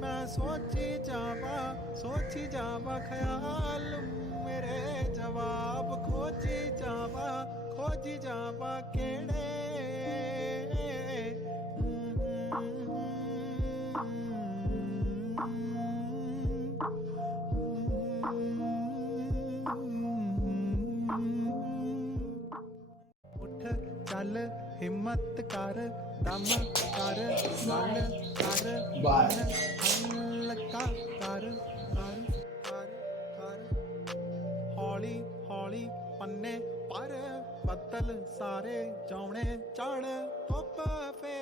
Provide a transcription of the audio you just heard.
मैं सोची जावा ख्याल मेरे जवाब खोजी जावा केड़े उठ चल हिम्मत कर दम कर गल कर बाय मन हल्का कर कर कर कर हौली हौली पन्ने पर बदल सारे जाने चढ़ धुप फे